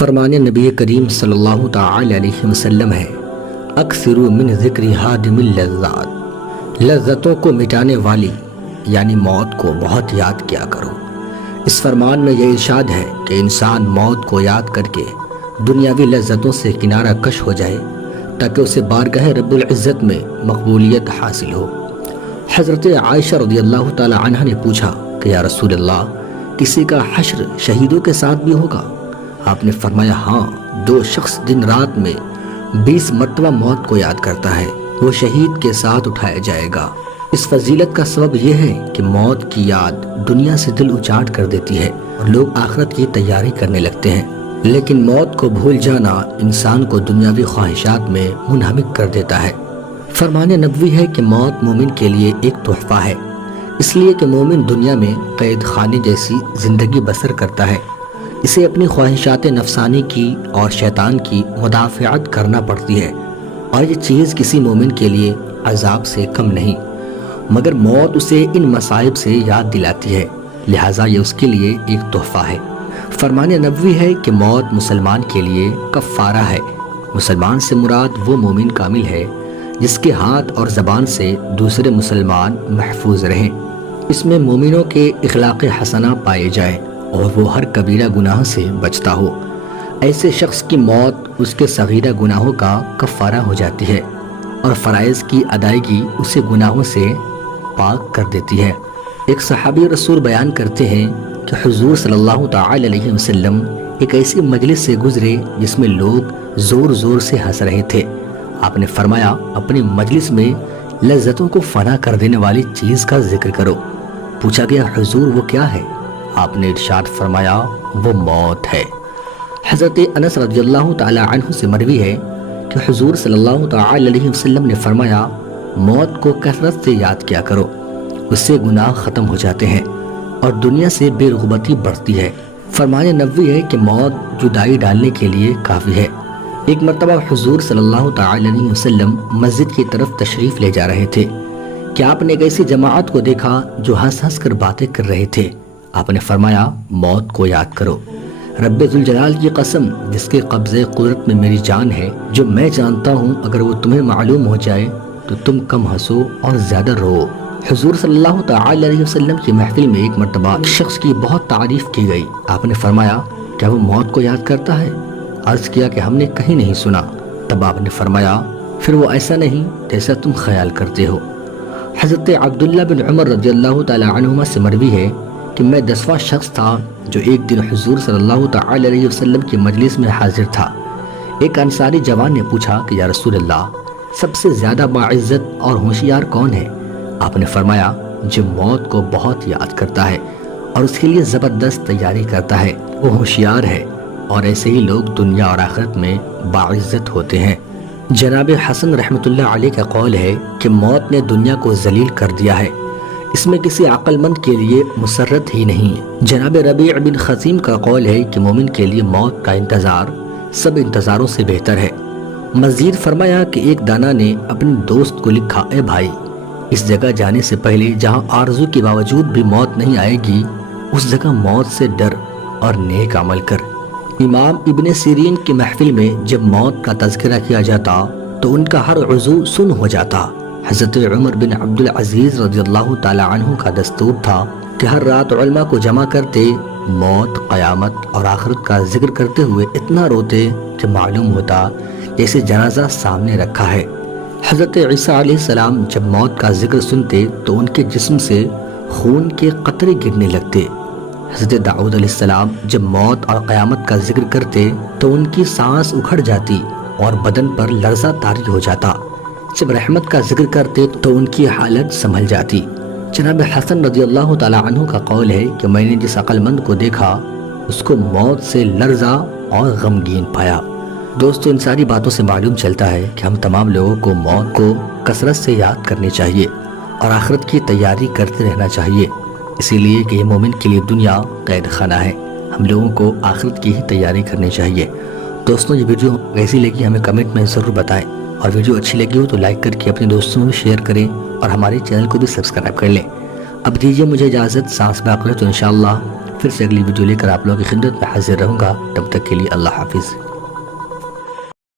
فرمان نبی کریم صلی اللہ تعالی علیہ وسلم ہے، اکثروا من ذکر ہادم اللذات، لذتوں کو مٹانے والی یعنی موت کو بہت یاد کیا کرو۔ اس فرمان میں یہ ارشاد ہے کہ انسان موت کو یاد کر کے دنیاوی لذتوں سے کنارہ کش ہو جائے تاکہ اسے بارگاہ رب العزت میں مقبولیت حاصل ہو۔ حضرت عائشہ رضی اللہ تعالی عنہ نے پوچھا کہ یا رسول اللہ، کسی کا حشر شہیدوں کے ساتھ بھی ہوگا؟ آپ نے فرمایا ہاں، جو شخص دن رات میں 20 مرتبہ موت کو یاد کرتا ہے وہ شہید کے ساتھ اٹھایا جائے گا۔ اس فضیلت کا سبب یہ ہے کہ موت کی یاد دنیا سے دل اچاٹ کر دیتی ہے اور لوگ آخرت کی تیاری کرنے لگتے ہیں، لیکن موت کو بھول جانا انسان کو دنیاوی خواہشات میں منہمک کر دیتا ہے۔ فرمان نبوی ہے کہ موت مومن کے لیے ایک تحفہ ہے، اس لیے کہ مومن دنیا میں قید خانے جیسی زندگی بسر کرتا ہے، اسے اپنی خواہشات نفسانی کی اور شیطان کی مدافعت کرنا پڑتی ہے، اور یہ چیز کسی مومن کے لیے عذاب سے کم نہیں، مگر موت اسے ان مصائب سے یاد دلاتی ہے، لہٰذا یہ اس کے لیے ایک تحفہ ہے۔ فرمان نبوی ہے کہ موت مسلمان کے لیے کفارہ ہے۔ مسلمان سے مراد وہ مومن کامل ہے جس کے ہاتھ اور زبان سے دوسرے مسلمان محفوظ رہیں، اس میں مومنوں کے اخلاق حسنہ پائے جائیں اور وہ ہر کبیرہ گناہ سے بچتا ہو۔ ایسے شخص کی موت اس کے صغیرہ گناہوں کا کفارہ ہو جاتی ہے اور فرائض کی ادائیگی اسے گناہوں سے پاک کر دیتی ہے۔ ایک صحابی رسول بیان کرتے ہیں کہ حضور صلی اللہ تعالی علیہ وسلم ایک ایسی مجلس سے گزرے جس میں لوگ زور زور سے ہنس رہے تھے۔ آپ نے فرمایا اپنی مجلس میں لذتوں کو فنا کر دینے والی چیز کا ذکر کرو۔ پوچھا گیا حضور وہ کیا ہے؟ آپ نے ارشاد فرمایا وہ موت ہے۔ حضرت انس رضی اللہ تعالی عنہ سے مروی ہے کہ حضور صلی اللہ تعالی علیہ وسلم نے فرمایا موت کو کثرت سے یاد کیا کرو، اس سے گناہ ختم ہو جاتے ہیں اور دنیا سے بے رغبتی بڑھتی ہے۔ فرمان نبوی ہے کہ موت جدائی ڈالنے کے لیے کافی ہے۔ ایک مرتبہ حضور صلی اللہ تعالی علیہ وسلم مسجد کی طرف تشریف لے جا رہے تھے کہ آپ نے ایک ایسی جماعت کو دیکھا جو ہنس ہنس کر باتیں کر رہے تھے۔ آپ نے فرمایا موت کو یاد کرو، رب ذوالجلال کی قسم جس کے قبضے قدرت میں میری جان ہے، جو میں جانتا ہوں اگر وہ تمہیں معلوم ہو جائے تو تم کم ہنسو اور زیادہ رو۔ حضور صلی اللہ تعالی علیہ وسلم کی محفل میں ایک مرتبہ ایک شخص کی بہت تعریف کی گئی۔ آپ نے فرمایا کیا وہ موت کو یاد کرتا ہے؟ عرض کیا کہ ہم نے کہیں نہیں سنا۔ تب آپ نے فرمایا پھر وہ ایسا نہیں جیسا تم خیال کرتے ہو۔ حضرت عبداللہ بن عمر رضی اللہ تعالی عنہما سے مروی ہے کہ میں 10واں شخص تھا جو ایک دن حضور صلی اللہ تعالی علیہ وسلم کی مجلس میں حاضر تھا۔ ایک انصاری جوان نے پوچھا کہ یا رسول اللہ، سب سے زیادہ باعزت اور ہوشیار کون ہے؟ آپ نے فرمایا جو موت کو بہت یاد کرتا ہے اور اس کے لیے زبردست تیاری کرتا ہے وہ ہوشیار ہے، اور ایسے ہی لوگ دنیا اور آخرت میں باعزت ہوتے ہیں۔ جناب حسن رحمۃ اللہ علیہ کا قول ہے کہ موت نے دنیا کو ذلیل کر دیا ہے، اس میں کسی عقل مند کے لیے مسرت ہی نہیں ہے۔ جناب ربیع بن خثیم کا قول ہے کہ مومن کے لیے موت کا انتظار سب انتظاروں سے بہتر ہے۔ مزید فرمایا کہ ایک دانا نے اپنے دوست کو لکھا، اے بھائی، اس جگہ جانے سے پہلے جہاں آرزو کے باوجود بھی موت نہیں آئے گی اس جگہ موت سے ڈر اور نیک عمل کر۔ امام ابن سیرین کی محفل میں جب موت کا تذکرہ کیا جاتا تو ان کا ہر عضو سن ہو جاتا۔ حضرت عمر بن عبدالعزیز رضی اللہ تعالی عنہ کا دستور تھا کہ ہر رات علماء کو جمع کرتے، موت، قیامت اور آخرت کا ذکر کرتے ہوئے اتنا روتے کہ معلوم ہوتا جیسے جنازہ سامنے رکھا ہے۔ حضرت عیسیٰ علیہ السلام جب موت کا ذکر سنتے تو ان کے جسم سے خون کے قطرے گرنے لگتے۔ حضرت داؤد علیہ السلام جب موت اور قیامت کا ذکر کرتے تو ان کی سانس اکھڑ جاتی اور بدن پر لرزہ طاری ہو جاتا۔ جب رحمت کا ذکر کرتے تو ان کی حالت سنبھل جاتی۔ جناب حسن رضی اللہ تعالی عنہ کا قول ہے کہ میں نے جس عقل مند کو دیکھا اس کو موت سے لرزہ اور غمگین پایا۔ دوستو، ان ساری باتوں سے معلوم چلتا ہے کہ ہم تمام لوگوں کو موت کو کثرت سے یاد کرنی چاہیے اور آخرت کی تیاری کرتے رہنا چاہیے، اسی لیے کہ یہ مومن کے لیے دنیا قید خانہ ہے۔ ہم لوگوں کو آخرت کی ہی تیاری کرنی چاہیے۔ دوستوں، یہ ویڈیو کیسی لگی ہمیں کمنٹ میں ضرور بتائیں، اور ویڈیو اچھی لگی ہو تو لائک کر کے اپنے دوستوں میں شیئر کریں اور ہمارے چینل کو بھی سبسکرائب کر لیں۔ اب دیجیے مجھے اجازت، سانس باقی تو انشاءاللہ پھر سے اگلی ویڈیو لے کر آپ لوگوں کی خدمت میں حاضر رہوں گا. تب تک کے لیے اللہ حافظ.